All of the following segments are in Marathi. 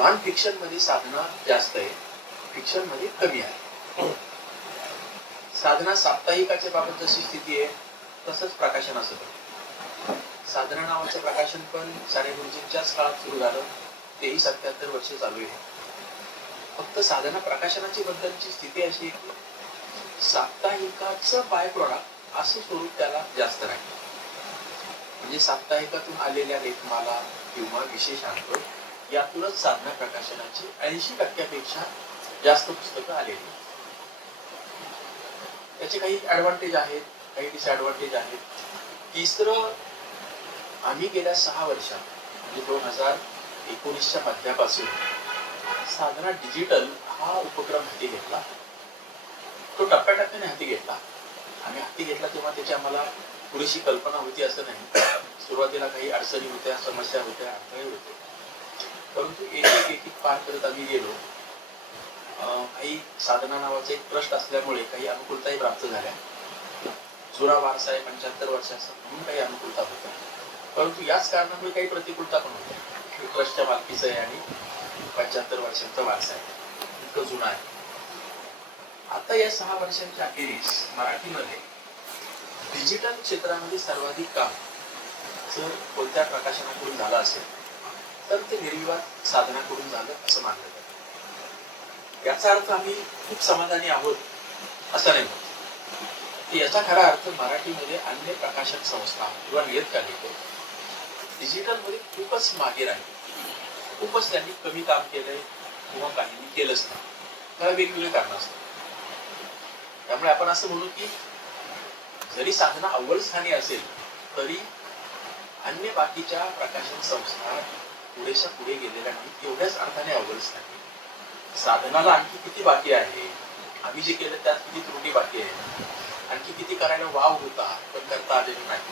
नॉन फिक्शन मध्ये साधना जास्त आहे, फिक्शन मध्ये कमी आहे. साधना साप्ताहिकाच्या बाबत जशी स्थिती आहे तसंच प्रकाशनाचं पण. साधना नावाचं प्रकाशन पण साने गुरुजींच्याच काळात सुरू झालं, तेही 77 वर्ष चालू आहे. फक्त साधना प्रकाशनाची बद्दलची स्थिती अशी आहे की साप्ताहिकाचं बाय प्रॉडक्ट असं स्वरूप त्याला जास्त राहील. म्हणजे साप्ताहिकातून आलेल्या लेखमाला किंवा विशेषांक यातूनच साधना प्रकाशनाची 80% जास्त पुस्तकं आलेली. त्याचे काही ऍडव्हान्टेज आहेत, काही डिसएडव्हान्टेज आहेत. तिसरं, आम्ही गेल्या 6 वर्षात म्हणजे 2019च्या मध्यापासून साधना डिजिटल हा उपक्रम हाती घेतला. तो टप्प्याटप्प्याने हाती घेतला. आम्ही हाती घेतला तेव्हा त्याची आम्हाला पुरेशी कल्पना होती असं नाही. सुरुवातीला काही अडचणी होत्या, समस्या होत्या, अडथळे होते, परंतु एक एक पार करत आम्ही गेलो. काही साधना नावाचा एक ट्रस्ट असल्यामुळे काही अनुकूलताही प्राप्त झाल्या. जुना वारसा आहे, 75 वर्षाचा, म्हणून काही अनुकूलता होत्या, परंतु याच कारणामुळे काही प्रतिकूलता पण होत्या. ट्रस्टच्या मालकीचं आहे आणि 75 वर्षांचा वारसा आहे, इतकं जुना आहे. आता या 6 वर्षांच्या अखेरीस मराठीमध्ये डिजिटल क्षेत्रामध्ये सर्वाधिक काम जर कोणत्या प्रकाशनाकडून झालं असेल तर ते निर्विवाद साधनाकडून झालं असं मानलं जातं. याचा अर्थ आम्ही खूप समाधानी आहोत असं नाही म्हणत. याचा खरा अर्थ मराठीमध्ये अन्य प्रकाशन संस्था किंवा नियतकालिके डिजिटलमध्ये खूपच मागे राहिले, खूपच त्यांनी कमी काम केलंय किंवा काहींनी केलंच नाही. त्याला वेगवेगळे कारण असतात. त्यामुळे आपण असं म्हणू की जरी साधना अव्वल स्थानी असेल तरी अन्य बाकीच्या प्रकाशन संस्था पुरेशा पुढे गेलेल्या नाहीत, एवढ्याच अर्थाने अव्वल स्थानी. साधनाला आणखी किती बाकी आहे, आम्ही जे केलं त्यात किती त्रुटी बाकी आहे, आणखी किती करायला वाव होता पण करता आलेलं नाही,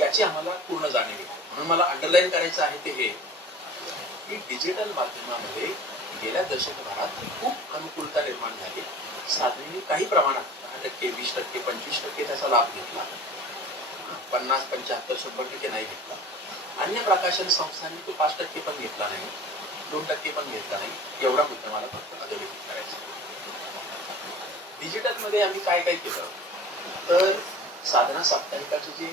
याची आम्हाला पूर्ण जाणीव आहे. म्हणून मला अंडरलाईन करायचं आहे ते हे की डिजिटल माध्यमामध्ये गेल्या दशकभरात खूप अनुकूलता निर्माण झाली. साधनेने काही प्रमाणात 10%, 20%, 25% त्याचा लाभ घेतला, 50, 75, 100% नाही घेतला. अन्य प्रकाशन संस्थांनी तो 5% पण घेतला नाही, 2% पण घेतला नाही. एवढा मुद्दा मला फक्त अधोरेखित करायचा. डिजिटल मध्ये आम्ही काय काय केलं तर साधना साप्ताहिकाचे जे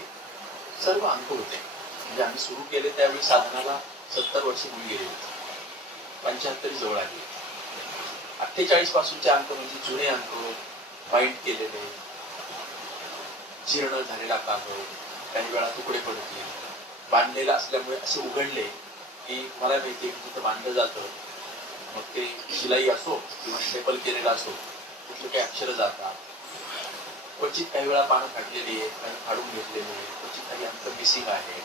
सर्व अंक होते, म्हणजे आम्ही सुरू केले त्यावेळी साधनाला 70 वर्ष होऊन गेले होते, 75 जवळ आली. 48 पासूनचे अंक म्हणजे जुने अंक, बाइंड केलेले, जीर्ण झालेला कागद, काही वेळा तुकडे पडले, बांधलेला असल्यामुळे असे उघडले की मला माहिती की तिथं बांधलं जातं, मग ते शिलाई असो किंवा स्टेपल केलेला असो, कुठले काही अक्षरं जातात. क्वचित काही वेळा पानं फाटलेली आहेत, काही फाडून घेतलेले आहेत, क्वचित काही अंक मिसिंग आहे.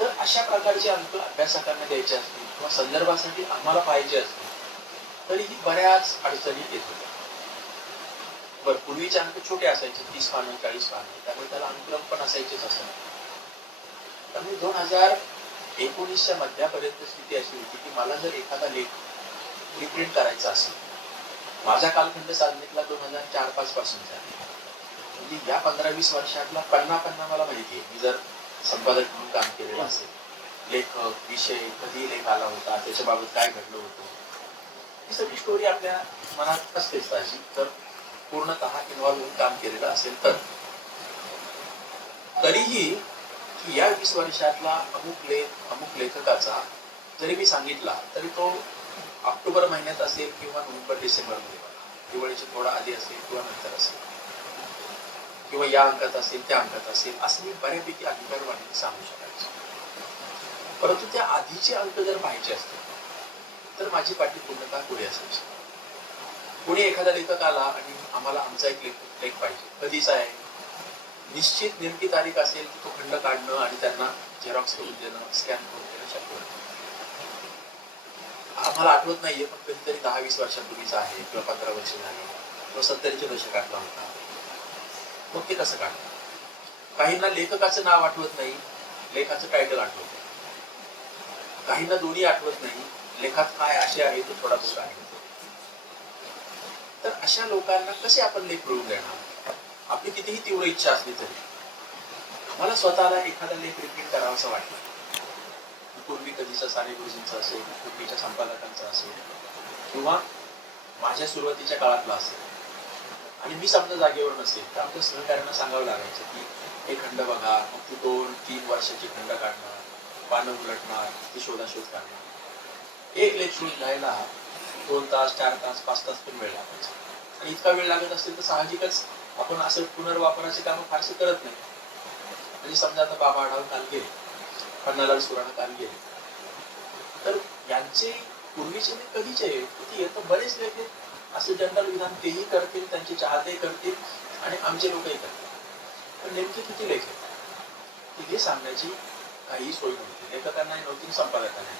तर अशा प्रकारचे अंक अभ्यासकांना द्यायचे असतील किंवा संदर्भासाठी आम्हाला पाहिजे असतील तरीही बऱ्याच अडचणी येत होत्या. बरं, पूर्वीचे अंक छोटे असायचे, 30 पानं, 40 पानं, त्यामुळे त्याला अनुक्रम पण असायचेच असं. त्यामुळे 2019च्या मध्यापर्यंत स्थिती अशी होती की मला जर एखादा लेख रिप्रिंट करायचा असेल, माझा कालखंड साधनेतला 2004-5 पासूनचा, म्हणजे या 15-20 वर्षातला पन्ना मला माहिती आहे. मी जर संपादक म्हणून काम केलेलं असेल, लेखक, विषय, कधी लेख आला होता, त्याच्याबाबत काय घडलं होतं, ही सगळी स्टोरी आपल्या मनात असतेच ताजी, तर पूर्णतः इन्व्हॉल्व होऊन काम केलेलं असेल तर. तरीही या 20 वर्षातला अमुक लेखकाचा जरी मी सांगितला तरी तो ऑक्टोबर महिन्यात असेल किंवा नोव्हेंबर डिसेंबर मध्ये, दिवाळीच्या थोडा आधी असेल किंवा नंतर असेल, किंवा या अंकात असेल त्या अंकात असेल, असं मी बऱ्यापैकी अधिकारवाणीने सांगू शकायचो. परंतु त्या आधीचे अंक जर पाहिजे असतील तर माझी पाठी पूर्णतः पुढे असायची. कोणी एखादा लेखक आला आणि आम्हाला आमचा एक लेख पाहिजे, कधीचा आहे, निश्चित नेमकी तारीख असेल तो खंड काढणं आणि त्यांना झेरॉक्स करून देणं, स्कॅन करून देणं शक्य होतं. आम्हाला आठवत नाहीये पण कधीतरी 10-20 वर्षांपूर्वीचा आहे किंवा 15 वर्ष झाली, किंवा 70च्या दशकातला होता. मग ते कसं काढलं? काहींना लेखकाचं नाव आठवत नाही, लेखाचं टायटल आठवत नाही. काहींना दोन्ही आठवत नाही, लेखात काय आशय आहे तो थोडा बहुत आहे. तर अशा लोकांना कसे आपण लेख मिळवून देणार? आपली कितीही तीव्र इच्छा असली तरी. मला स्वतःला एखादा लेख रिपीट करावासा वाटला, पूर्वी कधीचा साने गुरुजींचा असेल, पूर्वीच्या संपादकांचा असेल किंवा माझ्या सुरुवातीच्या काळातला असेल, आणि मी समजा जागेवर नसेल तर आमच्या सहकार्यांना सांगावं लागायचं की हे खंड बघा, मग तू 2-3 वर्षाची खंड काढणार, पानं उलटणार, ती शोधाशोध काढणार. एक लेख शोध घ्यायला 2 तास, 4 तास, 5 तास पण वेळ लागायचा. आणि इतका वेळ लागत असेल तर साहजिकच आपण असं पुनर्वापराचे काम फारसे करत नाही. म्हणजे समजा आता बाबा आढाव काल गेले, पन्नालाल सुराणा काल गेले, तर यांचे पूर्वीचे लेख कधीचे आहेत, किती आहेत, तर बरेच लेख आहेत. असं जनरल विधान तेही करतील, त्यांचे चाहते करतील आणि आमचे लोकही करतील. पण नेमके किती लेख आहेत की हे सांगण्याची काही सोय नव्हती, लेखकांनाही नव्हती, संपादकांनाही.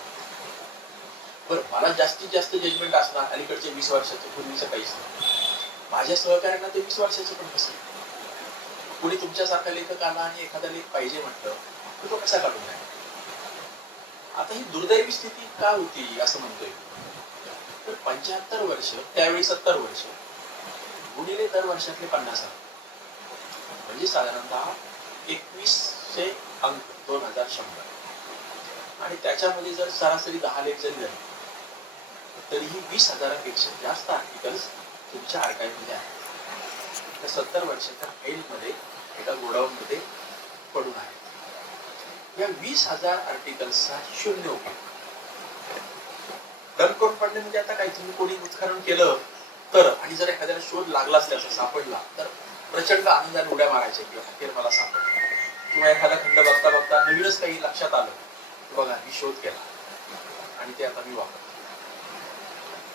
बरं, मला जास्तीत जास्त जजमेंट असणार अलीकडचे 20 वर्षाचे, पूर्वीचं काहीच नाही. माझ्या सहकार्यांना ते 20 वर्षाचे पण नसेल. कोणी तुमच्यासारखा लेखक आला आणि एखादा लेख पाहिजे म्हटलं तर तो कसा काढून द्या. आता ही दुर्दैवी स्थिती का होती असं म्हणतोय तर 75 वर्ष, त्यावेळी 70 वर्ष गुणिले दर वर्षातले 50 म्हणजे साधारणतः 2100 अंक, 2100. आणि त्याच्यामध्ये जर सरासरी 10 लेख जरी झाले तरीही 20,000पेक्षा जास्त आर्टिकल्स तुमच्या आर्काइव्हमध्ये आहेत. त्या 70 वर्षाच्या फाईलमध्ये एका गोडाऊनमध्ये पडून आहेत. या 20,000 आर्टिकल्सचा शून्य उपयोग. डन करून पडणे म्हणजे आता काही तुम्ही कोणी उत्खनन केलं तर, आणि जर एखाद्याला शोध लागलाच त्याचा सापडला तर प्रचंड आनंदाने उड्या मारायचे की अखेर मला सापडला. किंवा एखादा खंड बघता बघता नवीनच काही लक्षात आलं, बघा मी शोध केला आणि ते आता मी वापरतो.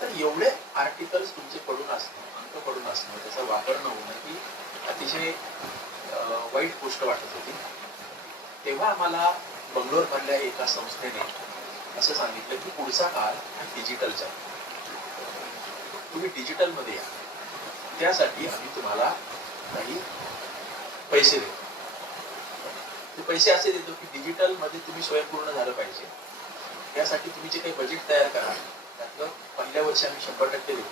तर एवढे आर्टिकल्स तुमचे पडून असणं, अंक पडून असणं, त्याचा वापर न होणं ही अतिशय वाईट गोष्ट वाटत होती. तेव्हा आम्हाला बंगलोर मधल्या एका संस्थेने असं सांगितलं की पुढचा काळ हा डिजिटलचा, तुम्ही डिजिटल मध्ये या, त्यासाठी आम्ही तुम्हाला काही पैसे देतो. ते पैसे असे देतो की डिजिटल मध्ये तुम्ही स्वयंपूर्ण झालं पाहिजे, यासाठी तुम्ही जे काही बजेट तयार करा त्यातलं पहिल्या वर्षी आम्ही 100% देऊ,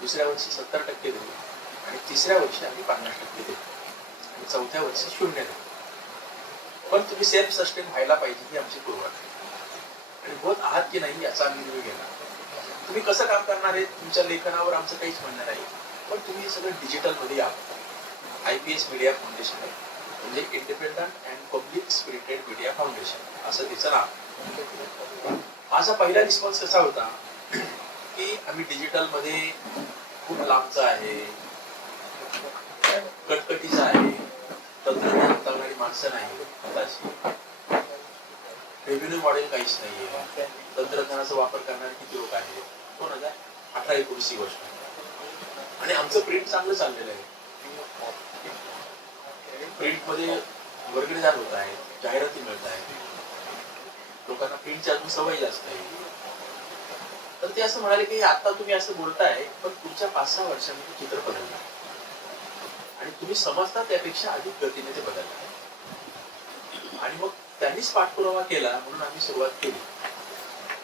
दुसऱ्या वर्षी 70% देऊ आणि तिसऱ्या वर्षी आम्ही 50% देऊ आणि चौथ्या वर्षी 0 देऊ. पण तुम्ही सेल्फ सस्टेन व्हायला पाहिजे ही आमची पूर्वत आहे. आणि होत आहात की नाही याचा आम्ही निर्णय घेणार. तुम्ही कसं काम करणार आहे तुमच्या लेखनावर आमचं काहीच म्हणणं नाही, पण तुम्ही हे सगळं डिजिटल मध्ये या. IPS मीडिया फाउंडेशन आहे, म्हणजे independent and public spirited media foundation असं तिचं नाव. माझा पहिला रिस्पॉन्स कसा होता की आम्ही डिजिटल मध्ये खूप लांबचा आहे, कटकटीचा आहे, तंत्रज्ञान हाताळणारी माणसं नाही, रेव्हेन्यू मॉडेल काहीच नाहीये, तंत्रज्ञानाचा वापर करणारे किती लोक आहेत, 2018-19 गोष्ट. आणि आमचं प्रिंट चांगलं चाललेलं आहे, प्रिंट मध्ये वर्गणीदार होत आहेत, जाहिराती मिळत आहेत, लोकांना प्रिंटची अजून सवय जास्त आहे. तर ते असं म्हणाले की आता तुम्ही असं बोलताय पण पुढच्या 5-6 वर्षांमध्ये चित्र बदलणार आणि तुम्ही समजता त्यापेक्षा अधिक गतीने ते बदलणार. आणि मग त्यांनीच पाठपुरावा केला म्हणून आम्ही सुरुवात केली.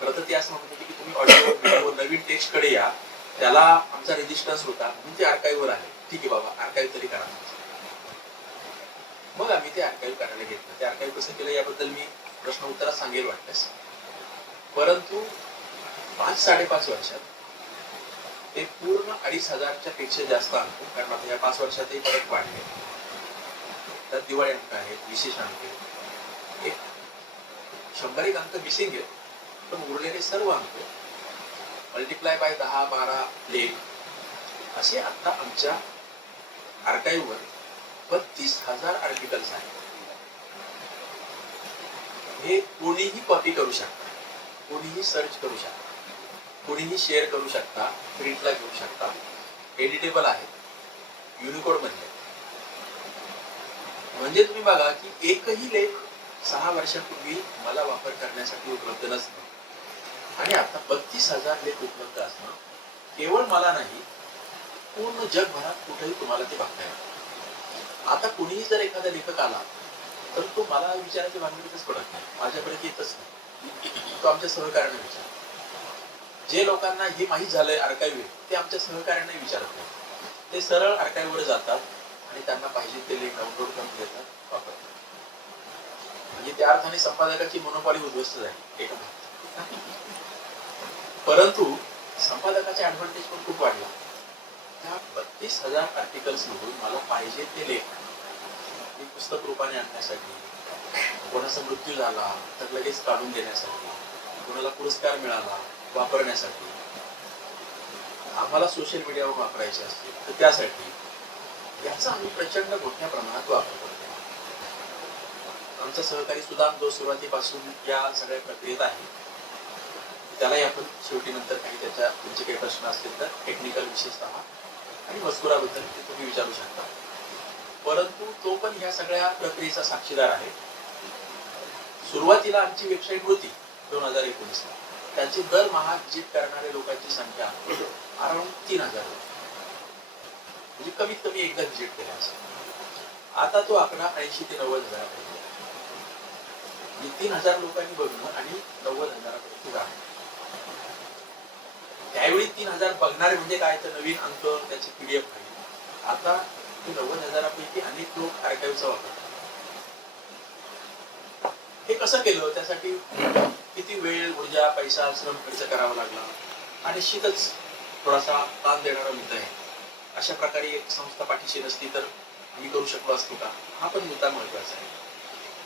खरं तर ते असं म्हणत होते की तुम्ही ऑडिओ व्हिडिओ नवीन टेक्स्ट कडे या, त्याला आमचा रेजिस्टन्स होता म्हणून ते आर्काइव्हवर आले. ठीक आहे बाबा, आर्काइव्ह तरी करा. मग आम्ही ते आर्काइव्ह करायला घेतलं. ते आर्काइव्ह कसं केलं याबद्दल मी प्रश्न उत्तरात सांगेल वाटल्यास. परंतु 5-5.5 वर्षात ते पूर्ण 2,500च्या पेक्षा जास्त अंक, कारण आता या 5 वर्षातही फरक वाढले. त्यात दिवाळी अंक आहेत, विशेष अंक आहेत, एक 100 अंक मिसिंग आहेत, पण उरलेले सर्व अंक मल्टिप्लाय बाय 10-12 लेख असे आता आमच्या आर्काइव्हवर 32,000 आर्टिकल्स आहेत. हे कोणीही कॉपी करू शकता, कोणीही सर्च करू शकता, कोणीही शेअर करू शकता, प्रिंटला घेऊ शकता, एडिटेबल आहेत, युनिकोड मध्ये. म्हणजे तुम्ही बघा की एकही लेख 6 वर्षापूर्वी मला वापर करण्यासाठी उपलब्ध नसतं आणि आता 32,000 लेख उपलब्ध असणं केवळ मला नाही, पूर्ण जगभरात कुठेही तुम्हाला ते बघता येईल. आता कुणीही जर एखादा लेखक आला तर तो मला विचारायच्या भानगडीतच पडत नाही, माझ्याकडे येतच नाही, तो आमच्या सहकार्याने विचारतो. जे लोकांना हे माहीत झालंय आर्काइव्ह ते आमच्या सहकार्यांना विचारत नाही, ते सरळ आर्काइव्हवर जातात आणि त्यांना पाहिजे ते लेख डाउनलोड करून घेतात, वापरतात. म्हणजे त्या अर्थाने संपादकाची मोनोपॉली उद्ध्वस्त झाली एक परंतु संपादकाचा ऍडव्हान्टेज पण खूप वाढला. त्या 32,000 आर्टिकल्स मधून मला पाहिजे ते लेख मी पुस्तक रूपाने आणण्यासाठी, कोणाचा मृत्यू झाला तर लगेच काढून देण्यासाठी, कोणाला पुरस्कार मिळाला वापरण्यासाठी, आम्हाला सोशल मीडियावर वापरायचे असतील तर त्यासाठी याचा आम्ही प्रचंड मोठ्या प्रमाणात वापर करतो. आमचा सहकारी सुदाम जो सुरुवातीपासून या सगळ्या प्रक्रियेत आहे, त्यालाही आपण शेवटी नंतर काही त्याच्या तुमचे काही प्रश्न असतील तर टेक्निकल विशेषतः आणि मजकुराबद्दल ते तुम्ही विचारू शकता. परंतु तो पण ह्या सगळ्या प्रक्रियेचा साक्षीदार आहे. सुरुवातीला आमची वेबसाईट होती 2019 ला, त्याची दरमहा व्हिजिट करणाऱ्या लोकांची संख्या अराउंड 3,000 होती. म्हणजे कमीत कमी एकदा व्हिजिट केला असेल. आता तो आकडा 80 ते 90,000 पर्यंत, म्हणजे 3,000 लोकांनी बघणं आणि 90,000 पर्यंत जाणं. त्यावेळी 3,000 बघणारे म्हणजे काय तर नवीन अंक त्याची PDF फाईल. आता 90,000 पैकी अनेक लोक आर्काइव्हचा वापरतात. हे कसं केलं, त्यासाठी किती वेळ, ऊर्जा, पैसा, श्रम खर्च करावा लागला आणि निश्चितच थोडासा ताण देणारा मुद्दा आहे. अशा प्रकारे एक संस्था पाठीशी नसती तर मी करू शकलो असतो का, हा पण मुद्दा महत्वाचा आहे.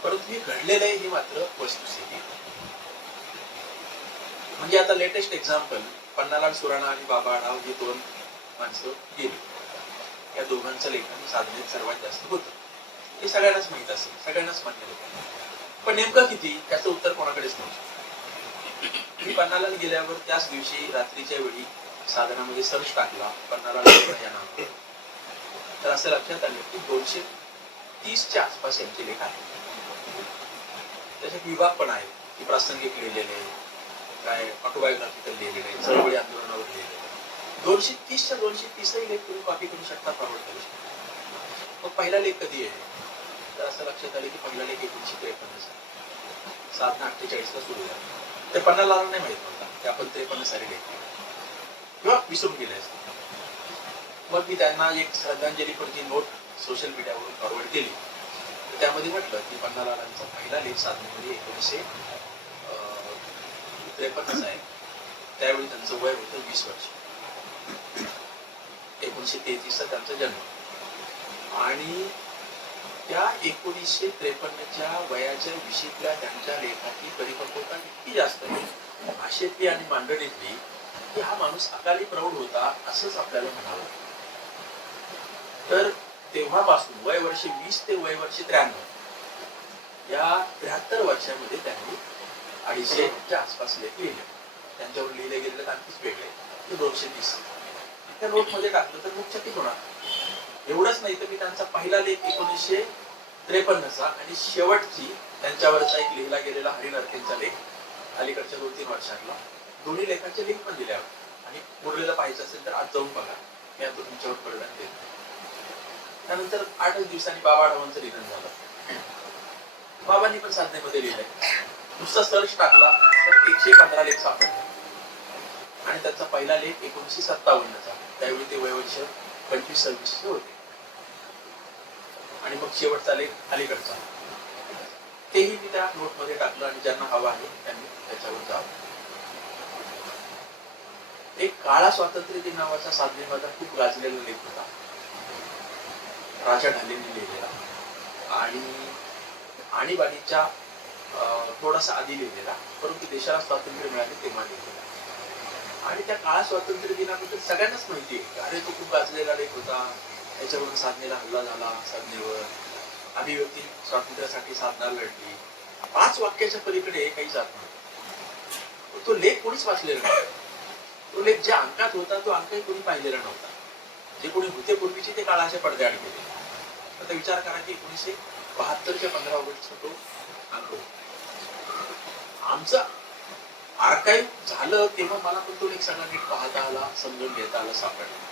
परंतु हे घडलेलं आहे, हे मात्र वस्तुस्थिती. म्हणजे आता लेटेस्ट एक्झाम्पल, पन्नालाल सुराणा आणि बाबा आढाव ही दोन माणसं गेली. या दोघांचं लेखन साधनेत सर्वात जास्त होतं, हे सगळ्यांनाच माहित असेल, सगळ्यांनाच मान्य होतं. पण नेमकं किती, त्याचं उत्तर कोणाकडेच नव्हतं. मी पन्नालाल गेल्यावर त्याच दिवशी रात्रीच्या वेळी साधनामध्ये सर्च टाकला पन्नालाल या नावावर, तर असं लक्षात आलं की 230च्या आसपास यांचे लेख आहेत. त्याच्यात विभाग पण आहे की प्रासंगिक लिहिलेले, काय ऑटोबायोग्राफिकल लिहिलेले, चळवळी आंदोलनावर लिहिलेले. 230च्या 230 लेख तुम्ही कॉपी करू शकता, फॉरवर्ड करू शकता. मग पहिला लेख कधी आहे, तर असं लक्षात आलं की पहिला लेख 1953 साधना 48 ला सुरू झाला. ते पन्नालाल नाही माहित नव्हता की आपण 53 साली लेख किंवा विसरून गेले असते. मग मी त्यांना एक श्रद्धांजलीपरची नोट सोशल मीडियावरून फॉरवर्ड केली. तर त्यामध्ये म्हटलं की पन्नालालांचा पहिला लेख साधनेमध्ये 1953 आहे. त्यावेळी त्यांचं वय होतं 20 वर्ष. 1933 त्यांचा जन्म आणि त्या 1953च्या वयाच्या विषयीतल्या त्यांच्या लेखाची परिपक्वता इतकी जास्त आहे, भाषेतली आणि मांडणीतली, की हा माणूस अकाली प्रौढ होता असंच आपल्याला म्हणावं. तर तेव्हापासून वय वर्ष 20 ते वय वर्ष 93 या 73 वर्षामध्ये त्यांनी 250च्या आसपास लेख लिहिले. त्यांच्यावर लिहिले गेलेले आणखीच वेगळे, ते 230. त्या नोटमध्ये टाकलं तर मुख्य किती होणार. एवढंच नाही तर मी त्यांचा पहिला लेख 1953चा आणि शेवटची त्यांच्यावरचा एक लिहिला गेलेला हरिनरकेंचा लेख अलीकडच्या 2-3 वर्षांना, दोन्ही लेखांचे लिंक पण दिले आणि उरलेलं पाहायचं असेल तर आज जाऊन बघा, मी आता तुमच्यावर परिणाम देत. त्यानंतर 8 दिवसांनी बाबा आढावांचं निधन झालं. बाबांनी पण साधनेमध्ये लिहिलंय. नुसता सर्च टाकला तर 115 लेख सापडले आणि त्यांचा पहिला लेख 1957चा, त्यावेळी ते वय वर्ष 25-26 होते. आणि मग शेवटचा लेख अलीकडचा, तेही मी त्या नोटमध्ये टाकलं आणि ज्यांना हवा आहे त्यांनी त्याच्यावर जावं. एक काळा स्वातंत्र्य दिन नावाचा साधनेमध्ये खूप गाजलेला लेख होता, राजा ढालेंनी लिहिलेला आणि आणीबाणीच्या थोडासा आधी लिहिलेला, परंतु देशाला स्वातंत्र्य मिळाले तेव्हा लिहिलेला. आणि त्या काळा स्वातंत्र्य दिनाबद्दल सगळ्यांनाच माहिती आहे की अरे तो खूप गाजलेला लेख होता, त्याच्यावरून साधनेला हल्ला झाला, साधनेवर अभिव्यक्ती स्वातंत्र्यासाठी साधना लढली. 5 वाक्याच्या पलीकडे काही जात नाही. तो लेख कोणीच वाचलेला नाही. तो लेख ज्या अंकात होता तो अंकही कोणी पाहिलेला नव्हता. जे कोणी होते पूर्वीचे ते काळाच्या पडद्याआड गेले. आता विचार करा की 1972च्या 15 ऑगस्टचा तो अंक होता. आमचं आर्काइव्ह झालं तेव्हा मला पण तो लेख सगळा नीट पाहता आला, समजून घेता आला, सापडला.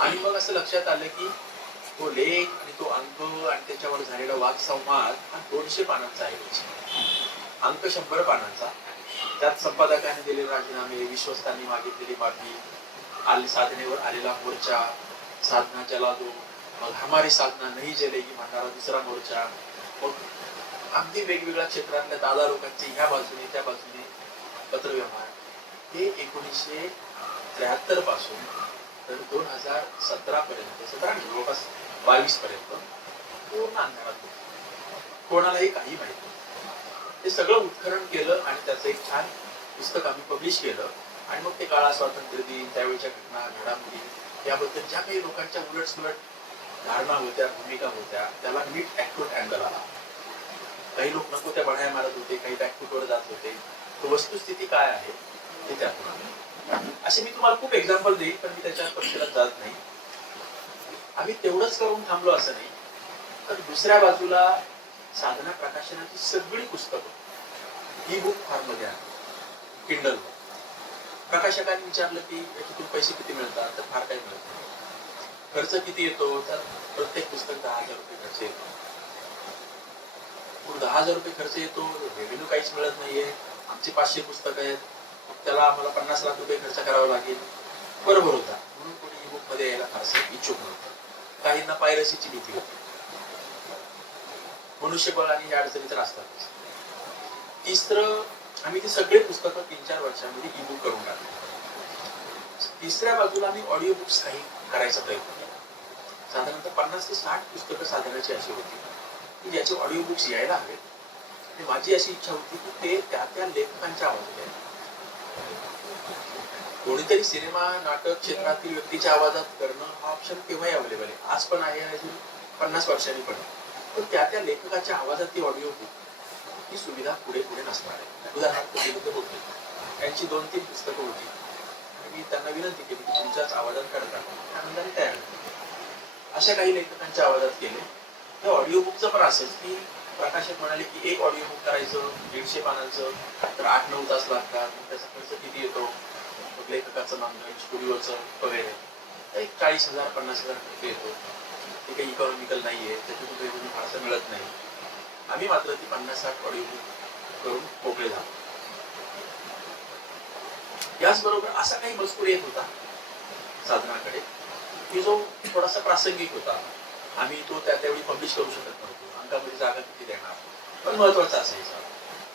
आणि मग असं लक्षात आलं की तो लेख आणि तो अंक आणि त्याच्यावर झालेला वाद संवाद हा 200 पानांचा आहे. अंक 100 पानांचा. त्यात संपादकाने दिलेले राजीनामे, विश्वस्तांनी मागितलेली माफी, साधनेवर आलेला मोर्चा, साधना जला दो, मग हमारी साधना नहीं जलेगी म्हणणारा दुसरा मोर्चा, मग अगदी वेगवेगळ्या क्षेत्रातल्या दादा लोकांचे ह्या बाजूने त्या बाजूने पत्रव्यवहार हे 1973 पासून तर 2017 पर्यंत 17 जवळपास 22 पर्यंत पूर्ण अंधारात होतं. कोणालाही काही माहित नव्हतं. ते सगळं उत्खनन केलं आणि त्याचं एक छान पुस्तक आम्ही पब्लिश केलं आणि मग ते काळा स्वातंत्र्य दिन, त्यावेळच्या घटना घडामोडी याबद्दल ज्या काही लोकांच्या उलटसुलट धारणा होत्या, भूमिका होत्या, त्याला नीट ऍक्युरेट अँगल आला. काही लोक नको त्या बढाया मारत होते, काही बॅकफुटवर जात होते. तर वस्तुस्थिती काय आहे ते त्यातून आलं. असे मी तुम्हाला खूप एक्झाम्पल देईन, पण मी त्याच्या तपशिलात जात नाही. आम्ही तेवढंच करून थांबलो असं नाही, तर दुसऱ्या बाजूला साधना प्रकाशनाची सगळी पुस्तकं ई बुक फॉर्ममध्ये आहे, किंडल. प्रकाशकांनी विचारलं की याच्यातून पैसे किती मिळतात, तर फार काही मिळत नाही. खर्च किती येतो, तर प्रत्येक पुस्तक 10,000 रुपये खर्च येतो. 10,000 रुपये खर्च येतो, रेव्हेन्यू काहीच मिळत नाहीये. आमची 500 पुस्तकं आहेत, त्याला आम्हाला 50 लाख रुपये खर्च करावा लागेल. बरोबर होता, म्हणून कोणी ई बुक मध्ये यायला फारसं इच्छुक नव्हतं. काहींना पायरसीची भीती होती. मनुष्यबळ आणि या अडचणी तर असतातच. तिसरं, आम्ही ती सगळी पुस्तकं 3-4 वर्षांमध्ये ई बुक करून टाकली. तिसऱ्या बाजूला आम्ही ऑडिओ बुक्स काही करायचा प्रयत्न केला. साधारणतः 50 ते 60 पुस्तकं साधनाची अशी होती की ज्याचे ऑडिओ बुक्स यायला हवेत. आणि माझी अशी इच्छा होती की ते त्या लेखकांच्या आवाजात यायला. कोणीतरी सिनेमा नाटक क्षेत्रातील व्यक्तीच्या आवाजात करणं हा ऑप्शन केव्हाही अवेलेबल आहे, आज पण आहे, अजून 50 वर्षांनी पण. पण त्या लेखकाच्या आवाजात ती ऑडिओ बुक ही सुविधा पुढे नसणार आहे. उदाहरणार्थ गेलं तर होते, त्यांची 2-3 पुस्तकं होती आणि मी त्यांना विनंती केली की तुमच्याच आवाजात काढता, आनंदाने तयार. अशा काही लेखकांच्या आवाजात केले. त्या ऑडिओ बुकचं पण असंच की प्रकाशक म्हणाले की एक ऑडिओ बुक करायचं 150 पानांचं तर 8-9 तास लागतात. त्याचा खर्च किती येतो, लेखकाचं मानधन, स्टुडिओचं वगैरे, एक 40,000-50,000 खर्च येतो. ते काही इकॉनॉमिकल नाहीये, त्याच्यातून रेव्हेन्यू फारसं मिळत नाही. आम्ही मात्र ती 50-60 ऑडिओ बुक करून मोकळे झालो. याचबरोबर असा काही मजकूर येत होता साधनाकडे की जो थोडासा प्रासंगिक होता. आम्ही तो त्यावेळी पब्लिश करू शकत नव्हतो. अंकामध्ये जागा किती देणार, पण महत्वाचा असायचा.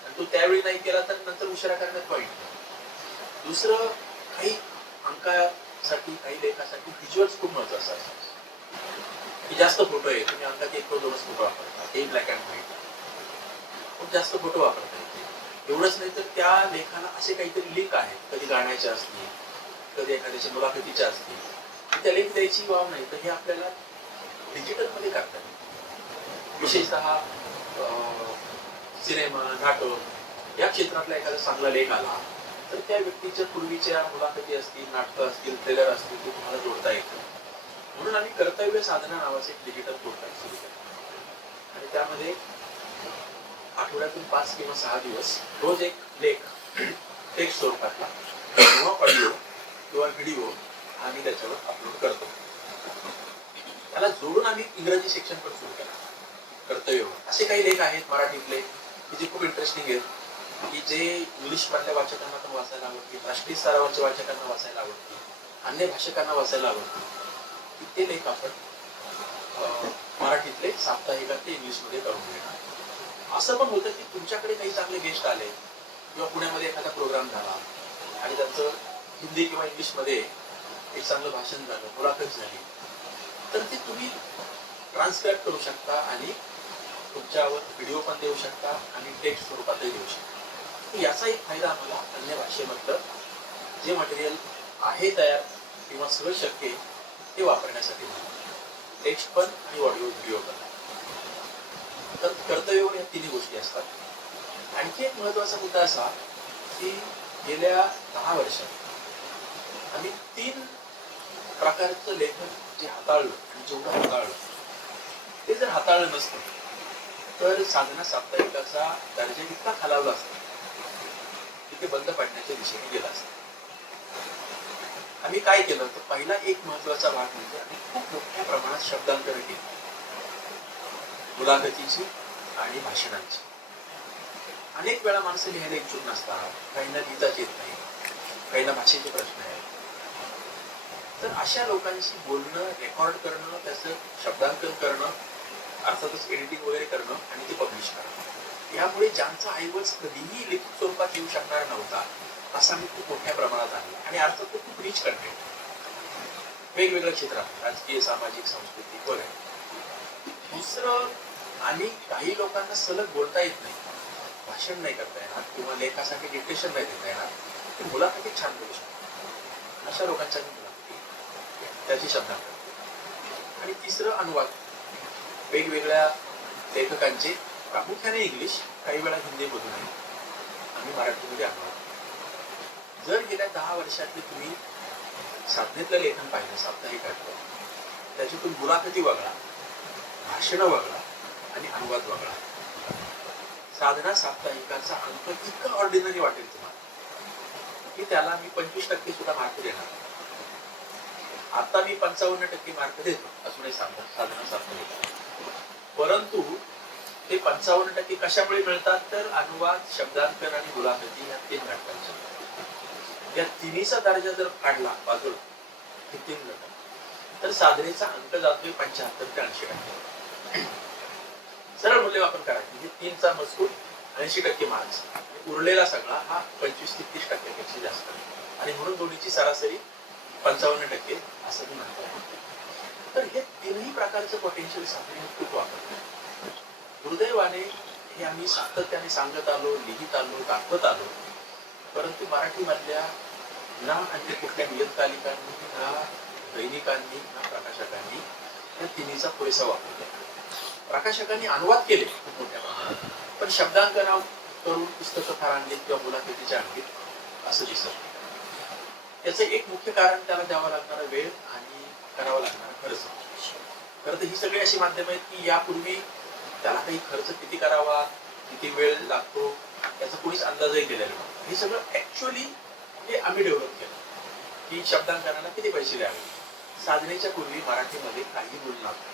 आणि तो त्यावेळी नाही केला तर नंतर उशिरा करण्यात पॉईंट नाही. दुसरं, काही अंकासाठी, काही लेखासाठी व्हिज्युअल्स खूप महत्वाचं असतात. की जास्त फोटो आहे, तुम्ही अंकात 1-2च फोटो वापरता, ते ब्लॅक अँड व्हाईट, खूप जास्त फोटो वापरता येते. एवढंच नाही तर त्या लेखाला असे काहीतरी लिंक आहेत, कधी गाण्याच्या असतील, कधी एखाद्याच्या मुलाखतीच्या असतील, त्या लेख द्यायची वाव नाही. तर हे आपल्याला डिजिटल मध्ये करता येईल. विशेषतः सिनेमा, नाटक या क्षेत्रातला एखादा चांगला लेख आला तर त्या व्यक्तीच्या पूर्वीच्या मुलाखती असतील, नाटकं असतील, ट्रेलर असतील, ते तुम्हाला जोडता येतं. म्हणून आम्ही कर्तव्य साधना नावाचे एक डिजिटल पोर्टल सुरू केलं आणि त्यामध्ये आठवड्यातून 5 किंवा 6 दिवस रोज एक लेख टेक्स्ट स्वरूपातला किंवा ऑडिओ किंवा व्हिडिओ आम्ही त्याच्यावर अपलोड करतो. त्याला जोडून आम्ही इंग्रजी सेक्शन पण सुरू केला. कर्तव्य असे काही लेख आहेत मराठीतले की जे खूप इंटरेस्टिंग आहेत, की जे इंग्लिश मधल्या वाचकांना पण वाचायला आवडतील, राष्ट्रीय स्तरावरच्या वाचकांना वाचायला आवडतील, अन्य भाषकांना वाचायला आवडतील. ते लेख आपण मराठीतले साप्ताहिकात ते इंग्लिशमध्ये करून घेणार. असं पण होतं की तुमच्याकडे काही चांगले गेस्ट आले किंवा पुण्यामध्ये एखादा प्रोग्राम झाला आणि त्यांचं हिंदी किंवा इंग्लिशमध्ये एक चांगलं भाषण झालं, मुलाखत झाली, तर ते तुम्ही ट्रान्सक्राईब करू शकता आणि तुमच्यावर व्हिडिओ पण देऊ शकता आणि टेक्स्ट स्वरूपातही देऊ शकता. याचा एक फायदा आम्हाला अन्य भाषेमधलं जे मटेरियल आहे तयार किंवा सगळं शक्य आहे ते वापरण्यासाठी टेक्स्ट पण आणि ऑडिओ व्हिडिओ पण. तर कर्तव्यावर या तिन्ही गोष्टी असतात. आणखी एक महत्वाचा मुद्दा असा की गेल्या 10 वर्षात आम्ही 3 प्रकारचं लेखन जे हाताळलं आणि जेवढं हाताळलं ते जर हाताळलं नसतं तर साधना साप्ताहिकाचा दर्जा इतका खालावला असता की ते बंद पडण्याच्या दिशेने गेला असता. आम्ही काय केलं तर पहिला एक महत्वाचा भाग म्हणजे आम्ही खूप मोठ्या प्रमाणात शब्दांतरण केली, मुलाखतीची आणि भाषणांची. अनेक वेळा माणसं लिहायला इच्छुक नसतात, काहींना लिहिताच येत नाही, काहींना भाषेचे प्रश्न आहेत. तर अशा लोकांशी बोलणं, रेकॉर्ड करणं, त्याचं शब्दांकन करणं, अर्थातच एडिटिंग वगैरे करणं आणि ते पब्लिश करणं, यामुळे ज्यांचा ऐवज कधीही लिखित स्वरूपात येऊ शकणार नव्हता असा मी खूप मोठ्या प्रमाणात आणला. आणि अर्थात तो खूप रिच कंटेंट वेगवेगळ्या क्षेत्रात, राजकीय, सामाजिक, सांस्कृतिक वगैरे. दुसरं, आणि काही लोकांना सलग बोलता येत नाही, भाषण नाही करता येणार किंवा लेखासाठी डिक्टेशन नाही देता येणार, ते मुलाखती छान बोलू शकतात. अशा लोकांच्या मी मुलाखती त्याची शब्दांत. आणि तिसरं, अनुवाद वेगवेगळ्या लेखकांचे, प्रामुख्याने इंग्लिश, काही वेळा हिंदीमधूनही आम्ही मराठीमध्ये अनुवाद. जर गेल्या 10 वर्षातले तुम्ही साधनेतलं लेखन पाहिलं, साप्ताहिकातलं, त्याच्यातून मुलाखती वगळा, भाषणं वगळा आणि अनुवाद वगळा, साधना साप्ताहिकाचा अंक इतका ऑर्डिनरी वाटेल तुम्हाला की त्याला मी 25% सुद्धा मार्क देणार. आता मी 55% मार्क देतो अजूनही साधना साप्ताहिक. परंतु ते 55% कशामुळे मिळतात, तर अनुवाद, शब्दांकन आणि मुलाखती या 3 घटकांच्या. या तिन्हीचा दर्जा जर काढला बाजूला, हे 3 घटक, तर साधनेचा अंक जातोय 75 ते 80%. सरळ मूल्यमापन करायचं, म्हणजे 3चा मजकूर 80% मार्क्स, उरलेला सगळा हा 25 ते 30% जास्त. आणि म्हणून दोन्हीची सरासरी 55% असं मी म्हणतो. तर हे तीनही प्रकारचं पोटेन्शियल साधनेत खूप वापरतो. दुर्दैवाने हे आम्ही सातत्याने सांगत आलो, लिहित आलो, दाखवत आलो, परंतु मराठीमधल्या ना अन्य कुठल्या नियतकालिकांनी, ना दैनिकांनी, ना प्रकाशकांनी या तिन्हीचा पुरेसा वापर केला. प्रकाशकांनी अनुवाद केले खूप मोठ्या प्रमाणात, पण शब्दांकन करून पुस्तकं फार आणली किंवा मुलाखतीच्या आणलीत असं दिसत. याचं एक मुख्य कारण त्याला द्यावा लागणारा वेळ आणि करावा लागणारा खर्च. खरं तर ही सगळी अशी माध्यमं आहेत की यापूर्वी त्याला काही खर्च किती करावा, किती वेळ लागतो याचा कोणीच अंदाजही दिलेला नव्हता. हे सगळं ऍक्च्युअली हे आम्ही डेव्हलप केलं की शब्दांकनाला किती पैसे द्यावे. साधनेच्या पूर्वी मराठीमध्ये काही बोल नव्हतं.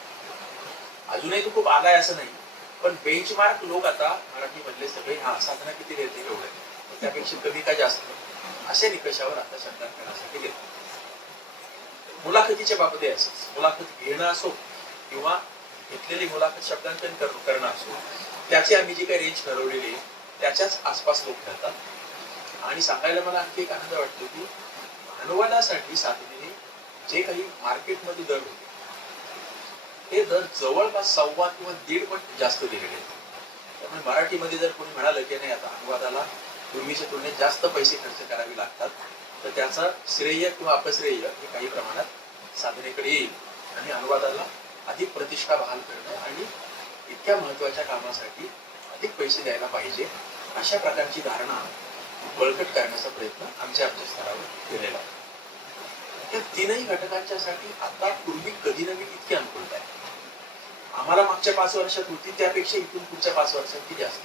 अजूनही तो खूप आलाय असं नाही, पण बेंचमार्क लोक आता मराठीमधले सगळे साधना किती देते एवढे, त्यापेक्षा कमी का जास्त अशा निकषावर आता शब्दांकनासाठी देतात. मुलाखतीच्या बाबत असंच, मुलाखत घेणं असो किंवा घेतलेली मुलाखत शब्दांकन करणं असो, त्याची आम्ही जी काही रेंज ठरवलेली आहे त्याच्याच आसपास लोक ठरतात. आणि सांगायला मला आणखी एक आनंद वाटतो की अनुवादासाठी साधनेने जे काही मार्केटमध्ये दर होते ते दर जवळपास 1.25 किंवा 1.5 पट जास्त दिलेले आहेत. त्यामुळे मराठीमध्ये जर कोणी म्हणालं की नाही आता अनुवादाला पूर्वीच्या तुलनेत जास्त पैसे खर्च करावे लागतात, तर त्याचा श्रेय किंवा अपश्रेय हे काही प्रमाणात साधनेकडे येईल. आणि अनुवादाला अधिक प्रतिष्ठा बहाल करणं आणि इतक्या महत्वाच्या कामासाठी अधिक पैसे द्यायला पाहिजे अशा प्रकारची धारणा बळकट करण्याचा प्रयत्न आमच्या स्तरावर केलेला आहे. या तीनही घटकांच्यासाठी आता पूर्वी कधी नव्हे इतकी अनुकूलता आहे. आम्हाला मागच्या 5 वर्षात होती त्यापेक्षा इथून पुढच्या 5 वर्षात ती जास्त.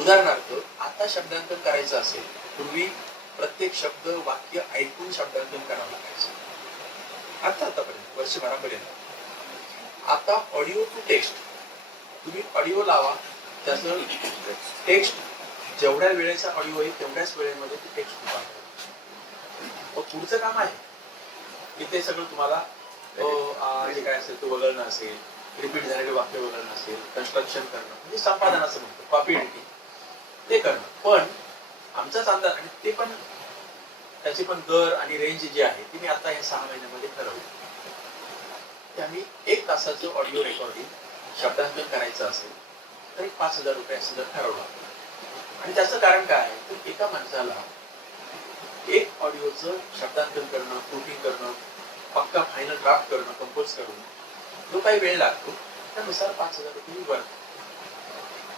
उदाहरणार्थ, आता शब्दांकन करायचं असेल, पूर्वी प्रत्येक शब्द वाक्य ऐकून शब्दांकन करावं लागायचं. आतापर्यंत वर्षभरापर्यंत. आता ऑडिओ टू टेक्स्ट, तुम्ही ऑडिओ लावा, त्याचं टेक्स्ट जेवढ्या वेळेचा ऑडिओ आहे तेवढ्याच वेळेमध्ये ते टेक्स्ट रूपांतर. पुढचं काम आहे की ते सगळं तुम्हाला जे काय असेल तो वगळणं असेल, रिपीट झालेले वाक्य वगळणं असेल, कन्स्ट्रक्शन करणं, म्हणजे संपादन असं म्हणतो, कॉपी एडिटिंग ते करणं. पण आमचाच अंदाज, आणि ते पण त्याची पण दर आणि रेंज जी आहे ती मी आता या 6 महिन्यामध्ये ठरवली. की आम्ही 1 तासाचं ऑडिओ रेकॉर्डिंग शब्दांकन करायचं असेल तर 5,000 रुपये असं जर ठरवलं. आणि त्याचं कारण काय आहे, तर एका माणसाला एक ऑडिओचं शब्दांकन करणं, प्रूफिंग करणं, पक्का फायनल ड्राफ्ट करणं, कंपोज करून जो काही वेळ लागतो त्यानुसार 5,000 रुपये वर.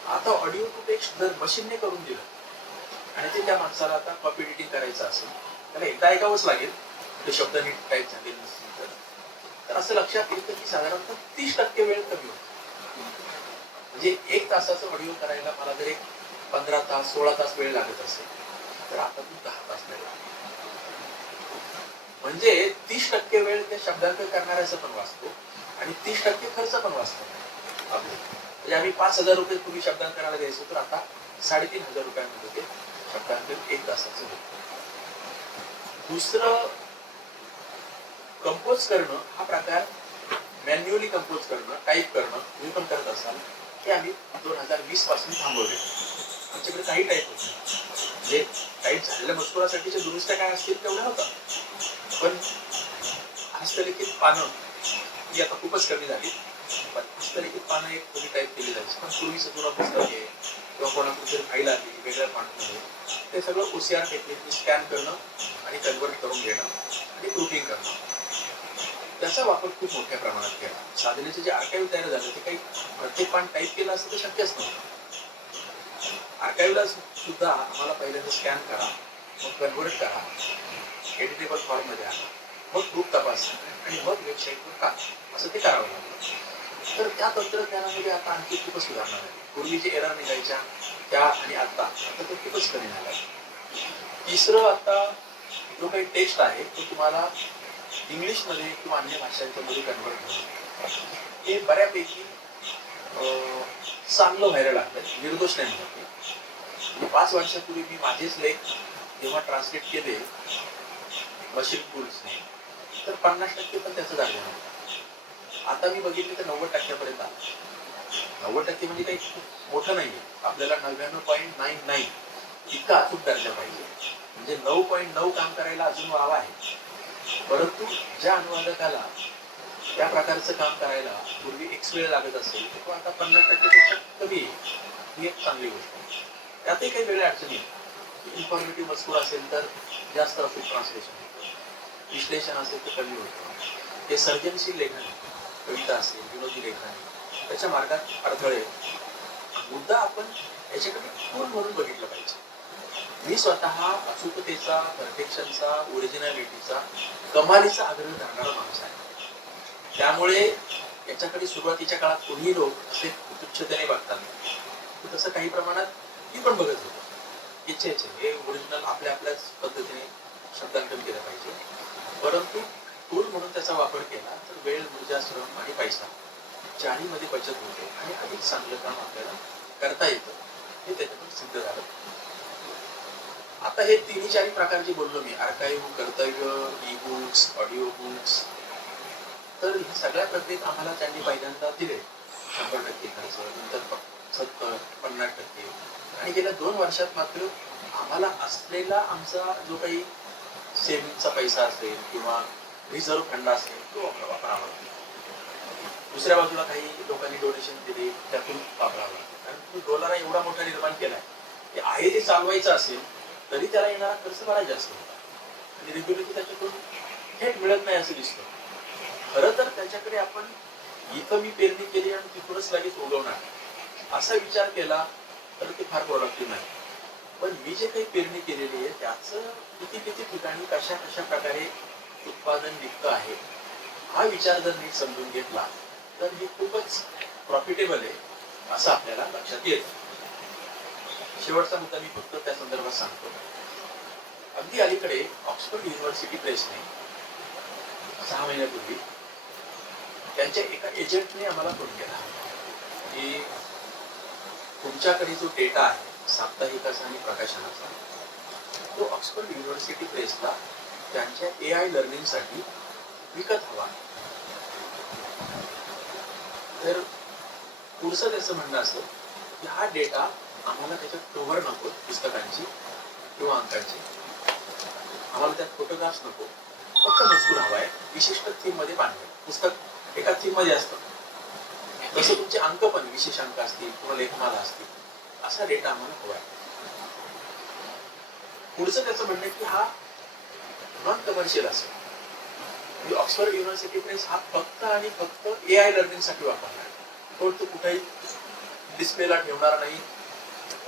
आता ऑडिओ टू टेक्स्ट जर मशीनने करून दिलं आणि ते त्या माणसाला आता कॉपी एडिटिंग करायचं असेल, त्याला एकदा ऐकावंच लागेल ते शब्द नीट टाईप झालेले नसतील तर असं लक्षात येतं की साधारणतः 30% वेळ कमी होतो. म्हणजे 1 तासाचं ऑडिओ करायला मला जर 15 तास 16 तास वेळ लागत असेल तर आता तू 10 तास वेळ लागतो. म्हणजे 30% वेळ त्या शब्दांकन करणाऱ्याचा पण वाचतो आणि 30% खर्च पण वाचतो. म्हणजे आम्ही 5,000 रुपये पूर्वी शब्दांकनाला द्यायचो, तर आता 3,500 रुपयांमध्ये ते शब्दांकन 1 तासाचं होतं. दुसरं, कंपोज करणं हा प्रकार, मॅन्युअली कंपोज करणं, टाईप करणं, तुम्ही पण करत असाल, ते आम्ही 2020 पासून थांबवले. आमच्याकडे काही टाईप होत नाही. म्हणजे टाईप झालेल्या मजकुरासाठीच्या दुरुस्त्या काय असतील तेवढ्या होतात, पण हस्तलिखित पानं ही आता खूपच कमी झाली. पण हस्तलिखित पानं एक कोणी टाईप केली जायची, पण पूर्वीचं जुनं पुस्तक आहे किंवा कोणाकडे तरी फाईल आली वेगळ्या फॉन्टमध्ये, ते सगळं OCR टेक्निकने स्कॅन करणं आणि कन्वर्ट करून घेणं आणि प्रूफिंग करणं, त्याचा वापर खूप मोठ्या प्रमाणात केला. साधनेचे जे आर्काईव्ह तयार झाले ते काही प्रत्येक पान टाईप केलं असतं तर शक्यच नव्हतं. आर्काईव्हला सुद्धा आम्हाला पहिल्यांदा स्कॅन करा, मग कन्वर्ट करा, एडिटेबल फॉर्ममध्ये आणा, मग प्रूफ तपासा आणि मग वेबसाईटवर टाका, असं ते करावं लागलं. तर त्या तंत्रज्ञानामध्ये आता आणखी खूपच सुधारणा झाली. पूर्वी जे एरर निघायच्या त्या आणि आता तर खूपच कमी झाला. तिसरं, आता जो काही टेक्स्ट आहे तो तुम्हाला इंग्लिशमध्ये किंवा अन्य भाषांच्या मध्ये कन्वर्ट होतं. हे बऱ्यापैकी चांगलं व्हायला लागलं, निर्दोष नाही म्हणते. 5 वर्षापूर्वी मी माझेच लेख जेव्हा ट्रान्सलेट केले मशीन टूल्सने, तर 50% पण त्याचं झालं नव्हतं. आता मी बघितले तर 90% आलं. 90% म्हणजे काही खूप मोठं नाहीये. आपल्याला 99.99 इतका अचूक दर्जा पाहिजे. म्हणजे 9.9 काम करायला अजून वाव आहे. परंतु ज्या अनुवादकाला त्या प्रकारचं काम करायला पूर्वी X वेळ लागत असेल, तो आता 50% पेक्षा कमी आहे. ही एक चांगली गोष्ट आहे. त्यातही काही वेगळ्या अडचणी आहेत. इन्फॉर्मेटिव्ह मजकूर असेल तर जास्त अचूक ट्रान्सलेशन होतं, विश्लेषण असेल तर कमी होतं. ते सर्जनशील लेखन, कविता असेल, विनोदी लेखन, त्याच्या मार्गात अडथळे, मुद्दा आपण याच्याकडे टूल म्हणून बघितलं पाहिजे. मी स्वतः अचूकतेचा, परफेक्शनचा, ओरिजिनॅलिटीचा, कमालीचा आग्रह धरणारा माणूस आहे. त्यामुळे याच्याकडे सुरुवातीच्या काळात कोणीही लोक असे तुच्छतेने बघतात, तसं काही प्रमाणात मी पण बघत होतो. हे ओरिजिनल आपल्या आपल्याच पद्धतीने शब्दांकन केलं पाहिजे. परंतु टूल म्हणून त्याचा वापर केला तर वेळ, ऊर्जा, श्रम आणि पैसा चारीमध्ये बचत होते आणि अधिक चांगलं काम आपल्याला करता येतं. हे त्याच्यातून सिद्ध झालं. आता हे 3-4 प्रकार जे बोललो मी, आर्काईव्ह, कर्तव्य, ई बुक्स, ऑडिओ बुक्स, तर हे सगळ्या प्रक्रियेत आम्हाला त्यांनी पहिल्यांदा दिले 100% खर्च, नंतर 70-50%, आणि गेल्या 2 वर्षात मात्र आम्हाला असलेला आमचा जो काही सेव्हिंगचा पैसा असेल किंवा रिझर्व्ह फंड असेल तो वापरावा. दुसऱ्या बाजूला काही लोकांनी डोनेशन दिले, त्यातून वापरावा. कारण तुम्ही डॉलर एवढा मोठा निर्माण केलाय की आहे ते चालवायचं असेल तरी त्याला येणारा खर्च बराच जास्त होता आणि रेग्युलरली त्याच्यातून थेट मिळत नाही असं दिसतं. खरं तर त्याच्याकडे आपण इथं मी पेरणी केली आणि तिथूनच लगेच उगवणार असा विचार केला तर ते फार प्रोडक्टिव्ह नाही. पण मी जे काही पेरणी केलेली आहे त्याचं किती ठिकाणी कशा प्रकारे उत्पादन निघतं आहे हा विचार जर नीट समजून घेतला तर हे खूपच प्रॉफिटेबल आहे असं आपल्याला लक्षात येतं. शेवटचा मुद्दा मी फक्त त्या संदर्भात सांगतो. अगदी अलीकडे ऑक्सफर्ड युनिव्हर्सिटी प्रेसने 6 महिन्यापूर्वी त्यांच्या एका एजंटने आम्हाला फोन केला की तुमच्याकडे जो डेटा आहे साप्ताहिकाचा आणि प्रकाशनाचा तो ऑक्सफर्ड युनिव्हर्सिटी प्रेसला त्यांच्या AI लर्निंगसाठी विकत हवा. तर पुढचं त्याचं म्हणणं असं की हा डेटा आम्हाला त्याच्यात कव्हर नको पुस्तकांची किंवा अंकांची, आम्हाला त्यात फोटोग्राफ्स नको, फक्त मजकूर हवा आहे विशिष्ट थीम मध्ये बांधलं. पुस्तक एका थीम मध्ये असतं तसं तुमचे अंक पण विशेष अंक असतील किंवा लेखमाला असतील असा डेटा आम्हाला हवा आहे. पुढचं त्याचं म्हणणं की हा नॉन कमर्शियल असेल. ऑक्सफर्ड युनिव्हर्सिटी प्रेस हा फक्त आणि फक्त AI लर्निंग साठी वापरणार आहे. तो कुठेही डिस्प्लेला ठेवणार नाही,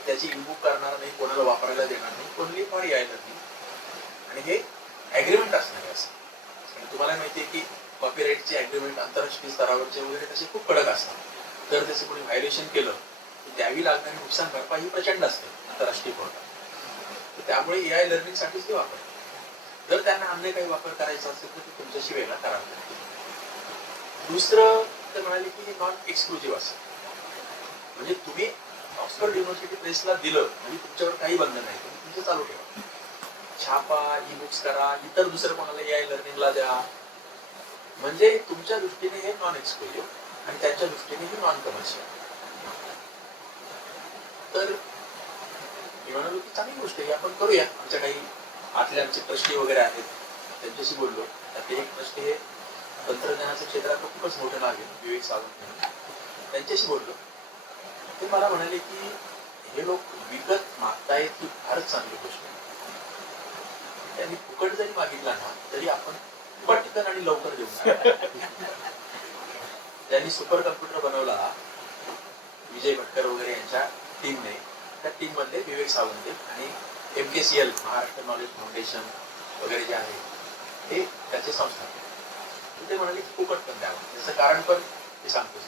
त्याची इनबुक करणार नाही, कोणाला वापरायला देणार नाही, ओनली फॉर AI लर्निंग. आणि हे ॲग्रीमेंट असणार आहे असं. तुम्हाला माहिती आहे की कॉपीराईटचे ॲग्रीमेंट आंतरराष्ट्रीय स्तरावरचे वगैरे तसे खूप कडक असतात. जर त्याचं कोणी व्हायोलेशन केलं तर द्यावी लागणारी नुकसान भरपाई ही प्रचंड असते आंतरराष्ट्रीय कोर्टात. त्यामुळे AI लर्निंग साठीच ते वापरतात. जर त्यांना अन्य काही वापर करायचा असेल तर ते तुमच्याशी वेगळा करार करतील. दुसरं ते म्हणाले की हे नॉन एक्सक्लुझिव्ह असेल. म्हणजे तुम्ही ऑक्सफर्ड युनिव्हर्सिटी प्रेसला दिलं म्हणजे तुमच्यावर काही बंधन नाही, तुम्ही तुमचं चालू ठेवा. छापा, ई बुक्स करा, इतर दुसरं कोणाला AI लर्निंगला द्या. म्हणजे तुमच्या दृष्टीने हे नॉन एक्सक्लुझिव्ह आणि त्यांच्या दृष्टीने हे नॉन कमर्शियल. तर मी म्हणालो की चांगली गोष्ट आहे, आपण करूया. आमच्या काही आतले आमचे ट्रस्टी वगैरे आहेत, त्यांच्याशी बोललो. त्यातले एक ट्रस्टी हे तंत्रज्ञानाच्या क्षेत्रात खूपच मोठं नाव आहे, विवेक सावंत म्हणून. त्यांच्याशी बोललो. ते मला म्हणाले की हे लोक विकत मागतायत ही फारच चांगली गोष्ट आहे. त्यांनी फुकट जरी मागितला ना तरी आपण पटकन आणि लवकर देऊ. त्यांनी सुपर कम्प्युटर बनवला विजय भटकर वगैरे यांच्या टीमने. त्या टीम मधले विवेक सावंत आणि MKCL महाराष्ट्र नॉलेज फाउंडेशन वगैरे जे आहे हे त्याचे संस्थापक. ते म्हणाले की फुकट पण द्यावं, त्याचं कारण पण ते सांगतोच.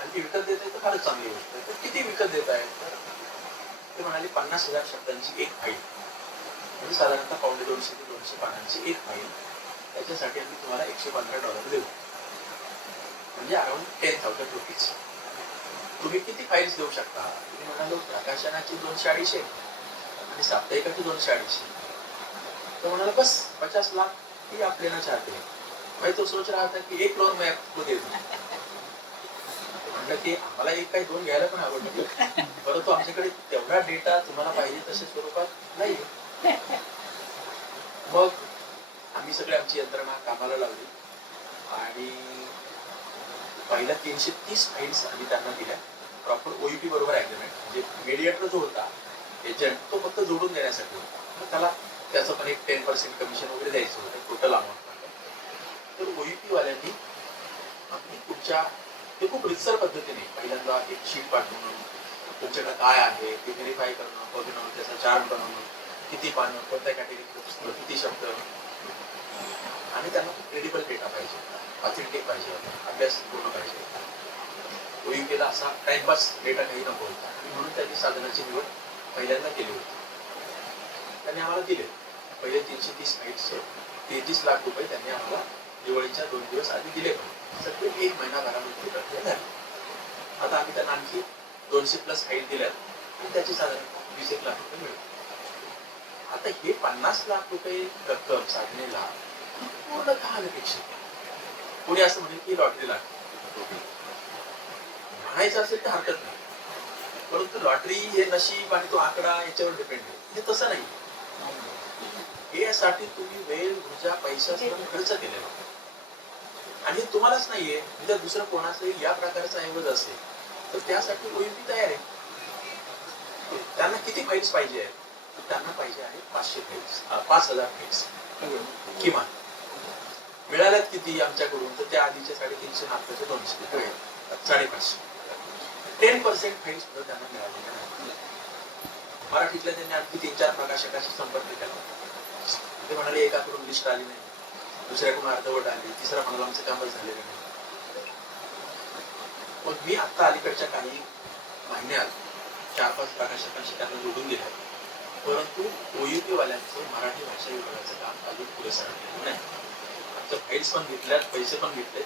आणि ती विकत देत आहे तर फारच चांगली गोष्ट आहे. तर किती विकत देत आहे? तर ते म्हणाले 50,000 शब्दांची एक फाईल, म्हणजे साधारणतः पावणे 200 ते 200 पानांची एक फाईल. त्याच्यासाठी आम्ही तुम्हाला $115 देऊ, म्हणजे अराउंड 10,000 रुपीज. तुम्ही किती फाईल्स देऊ शकता? तुम्ही म्हणालो प्रकाशनाची 200-250 आणि साप्ताहिकाची 200-250. तो म्हणाला बस 50 लाख ही आपल्याला चाहते हैं. भाई तो सोच रहा था कि 1 करोड़ मैं आपको दे दूं. म्हटलं की आम्हाला एक काही दोन घ्यायला पण आवडतं, परंतु आमच्याकडे तेवढा डेटा तुम्हाला पाहिजे तशा स्वरूपात नाही. मग आम्ही सगळे आमची यंत्रणा कामाला लावली आणि पहिल्या 330 फाईल्स आम्ही त्यांना दिल्या. प्रॉपर OEP बरोबर ॲग्रीमेंट, म्हणजे मीडिएटर जो होता एजंट तो फक्त जोडून देण्यासाठी होता. मग त्याला त्याचं पण एक 10% कमिशन वगैरे द्यायचं होतं टोटल अमाऊंट. तर OEP वाल्यांनी आपली पुढच्या ते खूप रितसर पद्धतीने पहिल्यांदा एक शीट पाठवणं, तुमच्याकडे काय आहे ते व्हेरीफाय करणं, बघणं, त्याचा चार्ट बनवणं, किती पानं, कोणत्या कॅटेगरीचं पुस्तक, किती शब्द, आणि त्यांना क्रेडिबल डेटा पाहिजे, ऑथेंटिक पाहिजे, अभ्यास पूर्ण पाहिजे. OEPला असा टाइमपास डेटा काही नको होता, म्हणून त्यांनी साधनाची निवड पहिल्यांदा केली होती. त्यांनी आम्हाला दिले पहिले 330 फाईल्स 33 लाख रुपये त्यांनी आम्हाला दिवाळीच्या 2 दिवस आधी दिले. सगळे 1 महिनाभरामध्ये प्रक्रिया झाली. आता आम्ही त्यांना आणखी 200+ फाईल दिल्यात आणि त्याची साधारण 20 लाख रुपये मिळतात. आता हे 50 लाख रुपये रक्कम साधनेला पूर्ण का अनपेक्षित? कोणी असं म्हणेल की लॉटरी लागते, म्हणायचं असेल तर हरकत नाही, परंतु लॉटरी हे नशीब आणि तो आकडा याच्यावर डिपेंड आहे. हे तसं नाही. यासाठी तुम्ही वेळ, ऊर्जा, पैसा खर्च केलेला आणि तुम्हालाच नाहीये, जर दुसरं कोणाचंही या प्रकारचा ऐवज असेल तर त्यासाठी OEP तयार आहे. त्यांना किती फाईल्स पाहिजे आहेत? त्यांना पाहिजे आहे 500 फाईल्स, 5,000 फाईल्स किमान. मिळाल्यात किती आमच्याकडून? तर त्या आधीच्या 350 नात्याचे 200 550. 10% फाईल्स सुद्धा त्यांना मिळालेल्या नाही. मराठीतल्या त्यांनी आणखी 3-4 प्रकाशकाशी संपर्क केला. ते म्हणाले एकाकडून लिस्ट आली नाही, दुसऱ्याकडून अर्धवट आली, तिसरा म्हणाला आमचं कामच झालेलं नाही. मग मी आता अलीकडच्या काही महिन्यात 4-5 प्रकाशकांशी त्यांना जोडून दिलं, परंतु OEP वाल्यांचं मराठी भाषा विभागाचं काम अजून पुरेसं झालेलं नाही. आमच्या फाईल्स पण घेतल्यात, पैसे पण घेतले,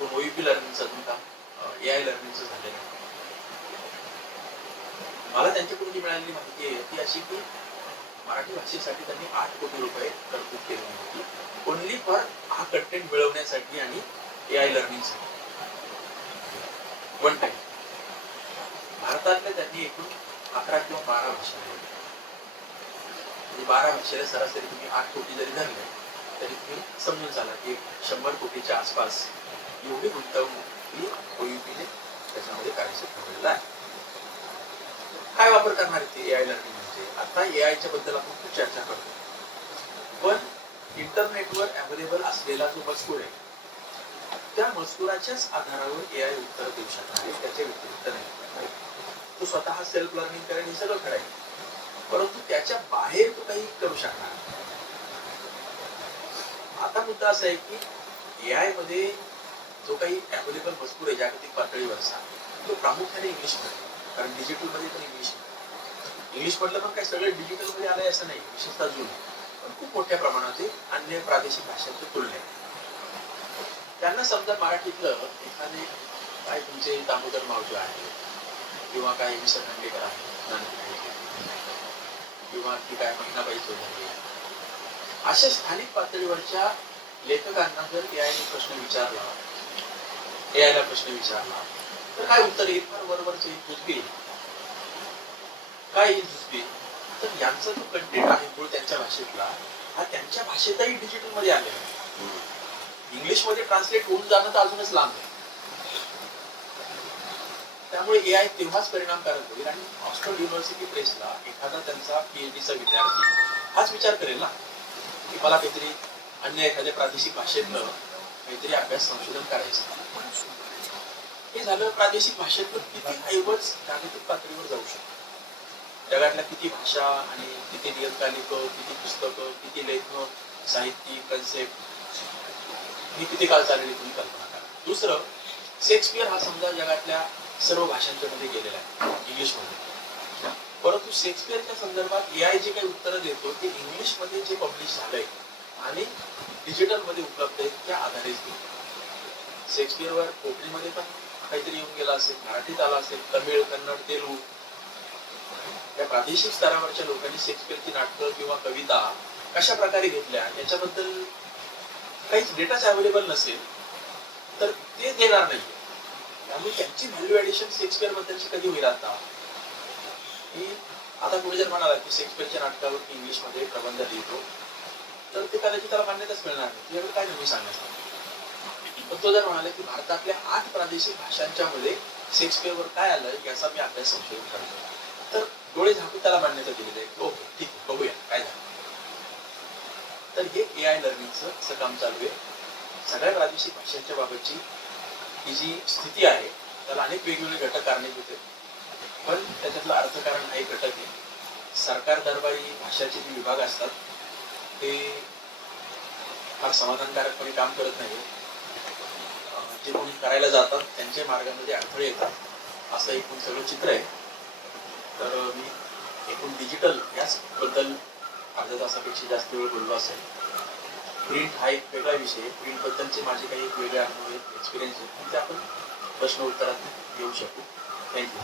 पण OEP लर्निंगचं अजून काम AI लर्निंगचं झालेलं नाही. मला त्यांच्याकडून जी मिळालेली माहिती आहे ती अशी की मराठी भाषेसाठी त्यांनी 8 कोटी रुपये तरतूद केली होती, ओनली फॉर हा कंटेंट मिळवण्यासाठी आणि AI लर्निंगसाठी. One time. भारतातल्या त्यांनी एकूण 11 किंवा 12 भाषा बोलल्या. 12 भाषेला सरासरी तुम्ही 8 कोटी जरी धरले तरी तुम्ही समजून चाला की 100 कोटीच्या आसपास एवढी गुंतवणूक ही OEPने त्याच्यामध्ये कार्यक्षम ठेवलेला आहे. काय वापर करणार आहे AI लर्निंग? म्हणजे आता AIच्या बद्दल आपण खूप चर्चा करतो, पण इंटरनेटवर अवेलेबल असलेला जो मजकूर आहे त्या मजकुराच्याच आधारावर AI उत्तर देऊ शकणार आहे, त्याच्या व्यतिरिक्त नाही. तो स्वतः सेल्फ लर्निंग करेल हे सगळं करायचं, परंतु त्याच्या बाहेर तो काही करू शकणार. आता मुद्दा असा आहे की AI मध्ये जो काही अवेलेबल मजकूर आहे जागतिक पातळीवरचा तो प्रामुख्याने इंग्लिश मध्ये, कारण डिजिटल मध्ये पण इंग्लिश मधलं पण काही सगळं डिजिटल मध्ये आलंय असं नाही, विशेषतः जुन, पण खूप मोठ्या प्रमाणात अन्य प्रादेशिक भाषांच्या तुलनेत. त्यांना समजा मराठीतलं एखादे काय तुमचे दामोदर मावजो आहे किंवा काय विसर खांडेकर आहे किंवा ती काय महिनाबाई चौधरी, अशा स्थानिक पातळीवरच्या लेखकांना जर AIला प्रश्न विचारला तर काय उत्तर येईल? फार वरवरचे कुजबी, काय येईल दुसरी, तर यांचा जो कंटेंट आहे मूळ त्यांच्या भाषेतला हा त्यांच्या भाषेतही डिजिटल मध्ये आलेला आहे. इंग्लिश मध्ये ट्रान्सलेट होऊन जाणं तर अजूनच लांब आहे. त्यामुळे एआय तेव्हाच परिणामकारक होईल आणि ऑक्सफर्ड युनिव्हर्सिटी प्रेसला एखादा त्यांचा पीएचडीचा विद्यार्थी हाच विचार करेल ना की मला काहीतरी अन्य एखाद्या प्रादेशिक भाषेतलं काहीतरी अभ्यास संशोधन करायचं. हे झालं प्रादेशिक भाषेतून किती ऐवज जागतिक पातळीवर जाऊ शकतो. जगातल्या किती भाषा आणि किती नियतकालिक, किती पुस्तकं, किती लेखन, साहित्य, कन्सेप्ट, ही किती काळ चाललेली तुम्ही कल्पना करा. दुसरं, शेक्सपियर हा समजा जगातल्या सर्व भाषांच्या मध्ये गेलेला आहे, इंग्लिशमध्ये. परंतु शेक्सपियरच्या संदर्भात एआय जे काही उत्तरं देतो ते इंग्लिशमध्ये जे पब्लिश झालंय आणि डिजिटलमध्ये उपलब्ध आहेत त्या आधारित देतो. शेक्सपियरवर कोकणीमध्ये पण काहीतरी येऊन गेला असेल, मराठीत आला असेल, तमिळ, कन्नड, तेलुगू. या प्रादेशिक स्तरावरच्या लोकांनी शेक्सपियरची नाटकं किंवा कविता कशा प्रकारे घेतल्या याच्याबद्दल काहीच डेटाच अवेलेबल नसेल तर ते देणार नाही. त्यामुळे त्यांची व्हॅल्यू ऍडिशन शेक्सपियर बद्दलची कधी होईल आता की आता कोणी जर म्हणाला की शेक्सपियरच्या नाटकावरती इंग्लिशमध्ये प्रबंध लिहितो तर ते कदाचित त्याला मान्यताच मिळणार नाही. तुझ्याकडे काय नवीन सांगायचं. पण तो जर म्हणाला की भारतातल्या 8 प्रादेशिक भाषांच्या मध्ये शेक्सपियरवर काय आलं याचा मी अभ्यास संशोधन करतो तर डोळे झाकून त्याला मान्यता दिली जाईल. ओके ठीक आहे, बघूया काय झालं. तर हे एआय लर्निंगचं असं काम चालू आहे. सगळ्या प्रादेशिक भाषांच्या बाबतची ही जी स्थिती आहे त्याला अनेक वेगवेगळे घटक कारणीभूत आहेत. पण त्याच्यातलं अर्थकारण हा एक घटक आहे. सरकार दरबारी भाषाचे जे विभाग असतात ते फार समाधानकारकपणे काम करत नाही. जे कोणी करायला जातात त्यांच्या मार्गामध्ये अडथळे येतात असं एकूण सगळं चित्र आहे. तर मी एकूण डिजिटल याच बद्दल अर्ध्या तासापेक्षा जास्त वेळ बोललो असेल. प्रिंट हा एक वेगळा विषय आहे. प्रिंट बद्दलचे माझे काही एक वेगळे अनुभव आहेत, एक्सपिरियन्स आहेत, ते आपण प्रश्न उत्तरात घेऊ शकू. थँक्यू.